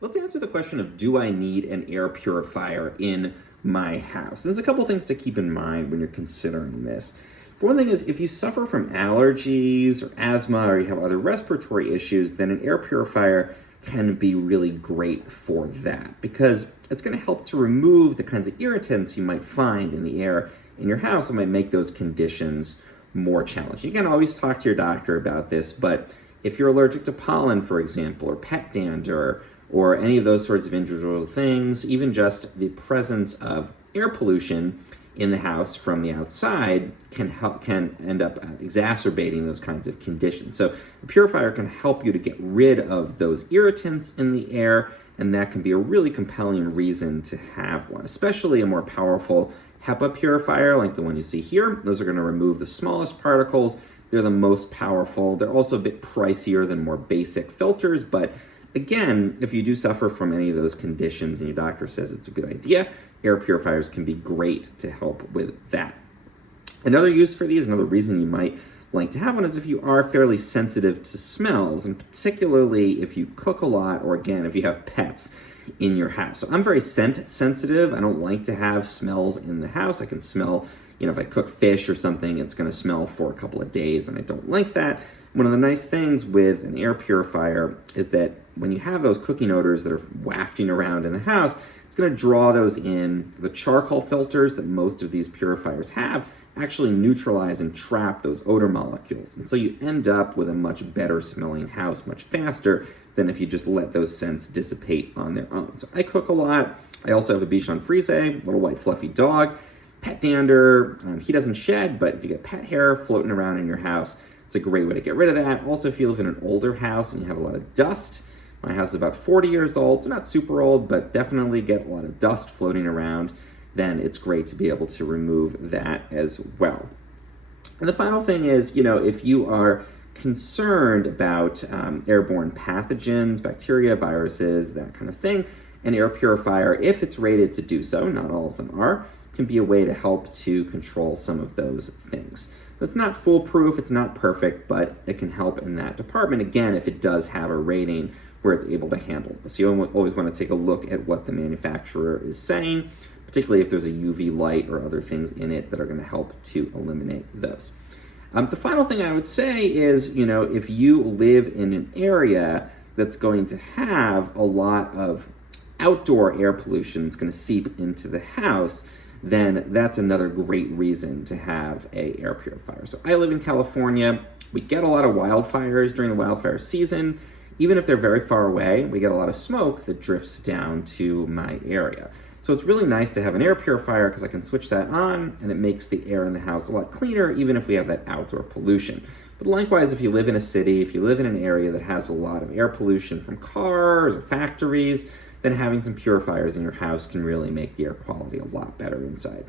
Let's answer the question of, do I need an air purifier in my house? There's a couple things to keep in mind when you're considering this. For one thing is, if you suffer from allergies or asthma or you have other respiratory issues, then an air purifier can be really great for that because it's going to help to remove the kinds of irritants you might find in the air in your house and might make those conditions more challenging. You can always talk to your doctor about this, but if you're allergic to pollen, for example, or pet dander, or any of those sorts of individual things, even just the presence of air pollution in the house from the outside can end up exacerbating those kinds of conditions. So a purifier can help you to get rid of those irritants in the air, and that can be a really compelling reason to have one, especially a more powerful HEPA purifier like the one you see here. Those are going to remove the smallest particles. They're the most powerful. They're also a bit pricier than more basic filters, but again, if you do suffer from any of those conditions and your doctor says it's a good idea, air purifiers can be great to help with that. Another use for these, another reason you might like to have one, is if you are fairly sensitive to smells, and particularly if you cook a lot, or again, if you have pets in your house. So I'm very scent sensitive. I don't like to have smells in the house. I can smell, if I cook fish or something, it's going to smell for a couple of days, and I don't like that. One of the nice things with an air purifier is that when you have those cooking odors that are wafting around in the house, it's going to draw those in. The charcoal filters that most of these purifiers have actually neutralize and trap those odor molecules. And so you end up with a much better smelling house much faster than if you just let those scents dissipate on their own. So I cook a lot. I also have a Bichon Frise, little white fluffy dog. Pet dander, he doesn't shed, but if you get pet hair floating around in your house, it's a great way to get rid of that. Also, if you live in an older house and you have a lot of dust, my house is about 40 years old, so not super old, but definitely get a lot of dust floating around, then it's great to be able to remove that as well. And the final thing is, if you are concerned about airborne pathogens, bacteria, viruses, that kind of thing, an air purifier, if it's rated to do so, not all of them are, can be a way to help to control some of those things. So it's not foolproof, it's not perfect, but it can help in that department, again, if it does have a rating where it's able to handle this. So you always want to take a look at what the manufacturer is saying, particularly if there's a UV light or other things in it that are going to help to eliminate those. The final thing I would say is, if you live in an area that's going to have a lot of outdoor air pollution that's going to seep into the house, then that's another great reason to have an air purifier. So I live in California. We get a lot of wildfires during the wildfire season. Even if they're very far away, we get a lot of smoke that drifts down to my area. So it's really nice to have an air purifier because I can switch that on and it makes the air in the house a lot cleaner, even if we have that outdoor pollution. But likewise, if you live in a city, if you live in an area that has a lot of air pollution from cars or factories, then having some purifiers in your house can really make the air quality a lot better inside.